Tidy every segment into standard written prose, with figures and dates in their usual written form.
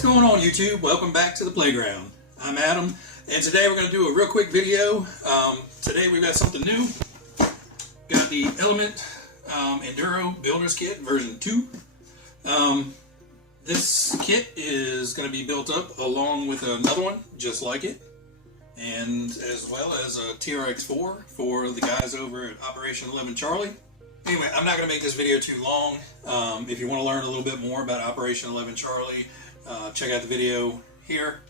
What's going on, YouTube? Welcome back to the playground. I'm Adam, and today we're going to do a real quick video. Today we've got something new. Got the RC Enduro Builders Kit version 2. This kit is going to be built up along with another one just like it, and as well as a TRX4 for the guys over at Operation 11 Charlie. Anyway, I'm not going to make this video too long. If you want to learn a little bit more about Operation 11 Charlie, check out the video here,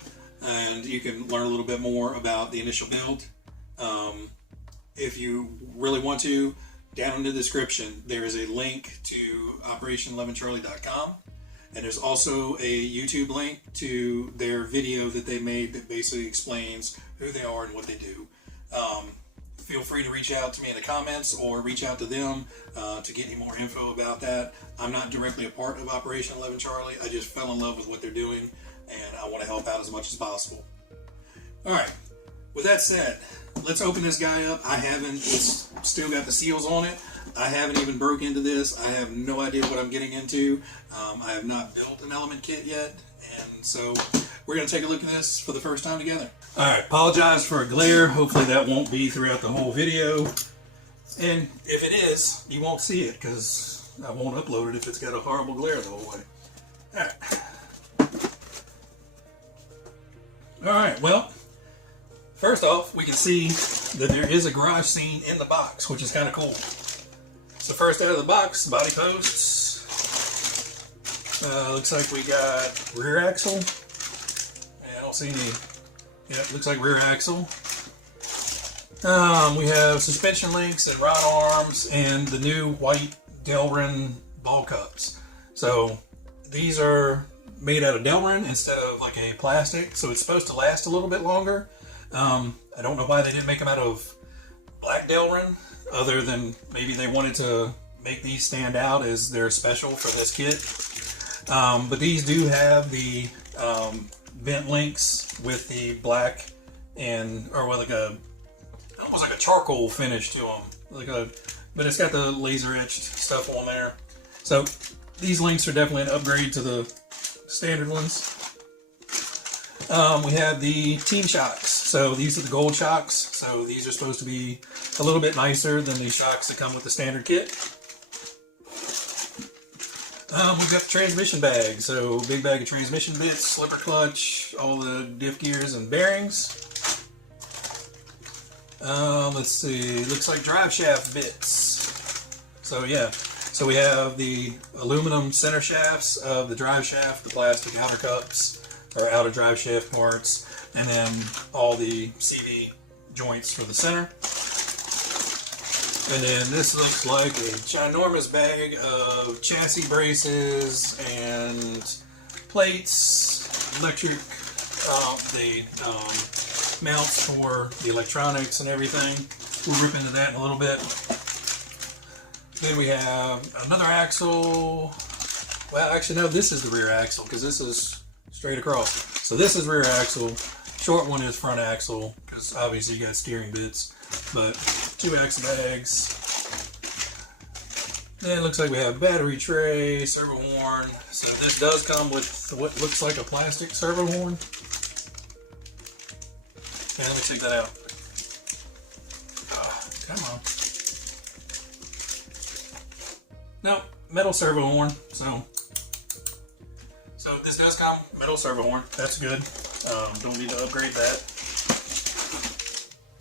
and you can learn a little bit more about the initial build. If you really want to, down in the description there is a link to operation11charlie.com, and there's also a YouTube link to their video that they made that basically explains who they are and what they do. Feel free to reach out to me in the comments or reach out to them to get any more info about that. I'm not directly a part of Operation 11 Charlie. I just fell in love with what they're doing, and I want to help out as much as possible. Alright, with that said, let's open this guy up. It's still got the seals on it. I haven't even broke into this. I have no idea what I'm getting into. I have not built an element kit yet, and so we're going to take a look at this for the first time together. Alright, apologize for a glare. Hopefully that won't be throughout the whole video. And if it is, you won't see it because I won't upload it if it's got a horrible glare the whole way. Alright, well, first off, we can see that there is a garage scene in the box, which is kind of cool. So first out of the box, body posts. Looks like we got rear axle. I don't see any. Yeah, it looks like rear axle. We have suspension links and rod arms and the new white Delrin ball cups. So these are made out of Delrin instead of like a plastic, so it's supposed to last a little bit longer. I don't know why they didn't make them out of black Delrin, other than maybe they wanted to make these stand out as they're special for this kit. But these do have the vent links with the black or with like almost like a charcoal finish to them, but it's got the laser etched stuff on there. So these links are definitely an upgrade to the standard ones. We have the team shocks. So these are the gold shocks. So these are supposed to be a little bit nicer than the shocks that come with the standard kit. We've got the transmission bag. So big bag of transmission bits, slipper clutch, all the diff gears and bearings. Let's see, looks like drive shaft bits. So yeah, so we have the aluminum center shafts of the drive shaft, the plastic outer cups or outer drive shaft parts, and then all the CV joints for the center. And then this looks like a ginormous bag of chassis braces and plates, electric, the mounts for the electronics and everything. We'll rip into that in a little bit. Then we have another axle. Well, actually no, this is the rear axle because this is straight across. So this is rear axle. Short one is front axle because obviously you got steering bits. But 2 axle bags. Then it looks like we have battery tray, servo horn. So this does come with what looks like a plastic servo horn. Okay, let me check that out. Oh, come on. No, metal servo horn. So this does come metal servo horn. That's good. Don't need to upgrade that.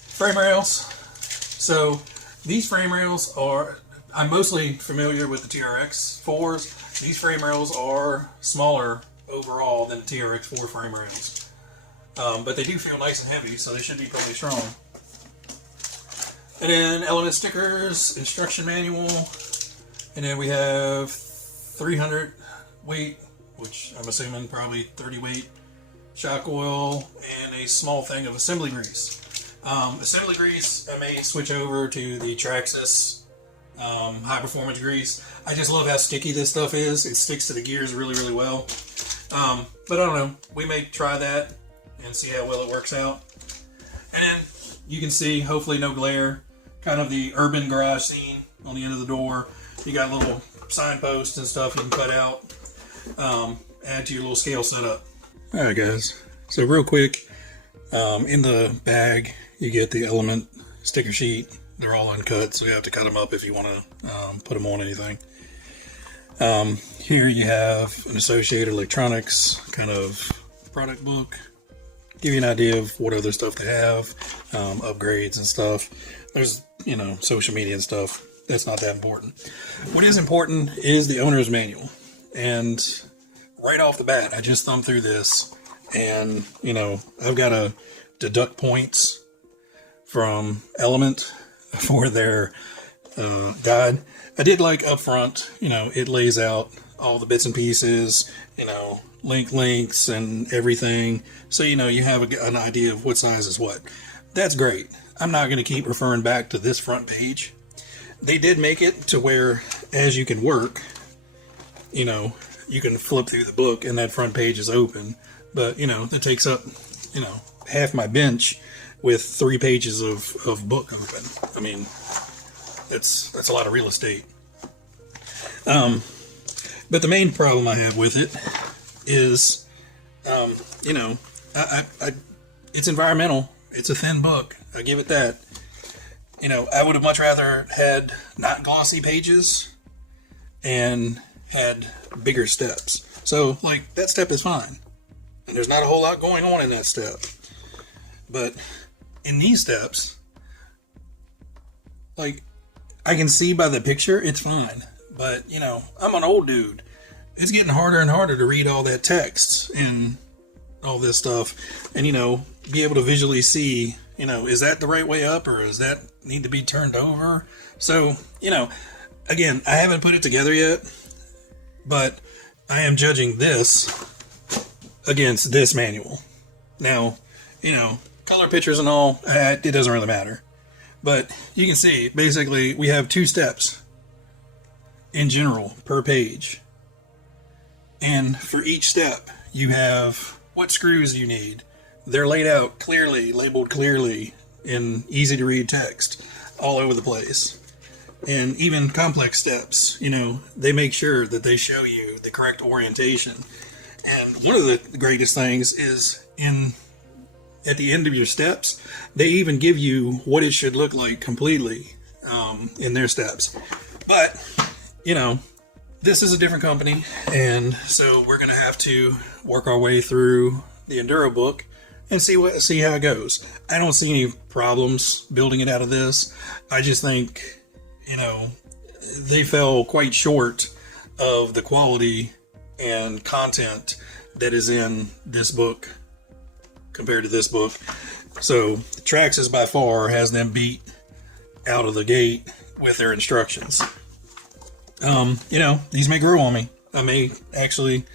Frame rails. So these frame rails are, I'm mostly familiar with the TRX4s. These frame rails are smaller overall than the TRX4 frame rails. But they do feel nice and heavy, so they should be pretty strong. And then element stickers, instruction manual, and then we have 300 weight, which I'm assuming probably 30 weight shock oil, and a small thing of assembly grease. Assembly grease, I may switch over to the Traxxas high performance grease. I just love how sticky this stuff is. It sticks to the gears really, really well. But I don't know, we may try that and see how well it works out. And then you can see, hopefully no glare, kind of the urban garage scene on the end of the door. You got little signposts and stuff you can cut out, add to your little scale setup. Alright guys, so real quick, in the bag you get the Element sticker sheet. They're all uncut, so you have to cut them up if you want to put them on anything. Here you have an Associated Electronics kind of product book. Give you an idea of what other stuff they have, upgrades and stuff. There's, you know, social media and stuff. That's not that important. What is important is the owner's manual. And right off the bat, I just thumbed through this, and, you know, I've got to deduct points from Element for their guide. I did like up front, you know, it lays out all the bits and pieces, you know, links and everything. So, you know, you have an idea of what size is what. That's great. I'm not going to keep referring back to this front page. They did make it to where, as you can work, you know, you can flip through the book and that front page is open. But, you know, that takes up, you know, half my bench with 3 pages of book open. I mean, that's a lot of real estate. But the main problem I have with it is, you know, it's environmental. It's a thin book. I give it that. You know, I would have much rather had not glossy pages and had bigger steps. So, like, that step is fine. And there's not a whole lot going on in that step. But in these steps, like, I can see by the picture, it's fine. But, you know, I'm an old dude. It's getting harder and harder to read all that text and all this stuff. And, you know, be able to visually see, you know, is that the right way up, or does that need to be turned over? So, you know, again, I haven't put it together yet, but I am judging this against this manual. Now, you know, color pictures and all, it doesn't really matter. But you can see, basically, we have 2 steps in general per page. And for each step, you have what screws you need. They're laid out clearly, labeled clearly in easy to read text all over the place. And even complex steps, you know, they make sure that they show you the correct orientation. And one of the greatest things is at the end of your steps, they even give you what it should look like completely in their steps. But, you know, this is a different company, and so we're going to have to work our way through the Enduro book and see how it goes. I don't see any problems building it out of this. I just think, you know, they fell quite short of the quality and content that is in this book compared to this book. So Traxxas by far has them beat out of the gate with their instructions. You know, these may grow on me. I may actually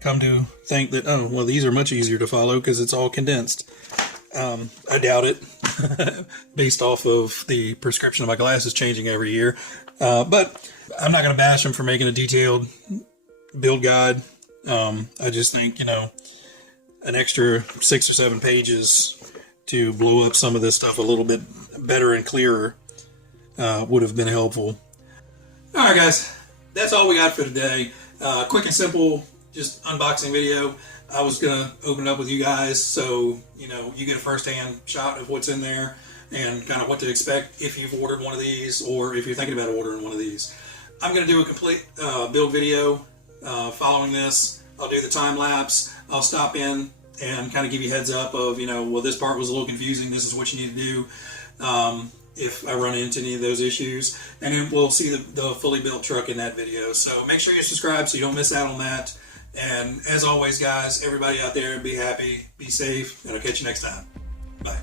come to think that, oh, well, these are much easier to follow because it's all condensed. I doubt it, based off of the prescription of my glasses changing every year. But I'm not going to bash them for making a detailed build guide. I just think, you know, an extra 6 or 7 pages to blow up some of this stuff a little bit better and clearer would have been helpful. All right, guys, that's all we got for today. Quick and simple, just unboxing video. I was gonna open it up with you guys so, you know, you get a first-hand shot of what's in there and kind of what to expect if you've ordered one of these or if you're thinking about ordering one of these. I'm gonna do a complete build video following this. I'll do the time lapse. I'll stop in and kind of give you a heads up of, you know, well, this part was a little confusing. This is what you need to do. If I run into any of those issues, and then we'll see the fully built truck in that video. So make sure you subscribe so you don't miss out on that. And as always, guys, everybody out there, be happy, be safe, and I'll catch you next time. Bye.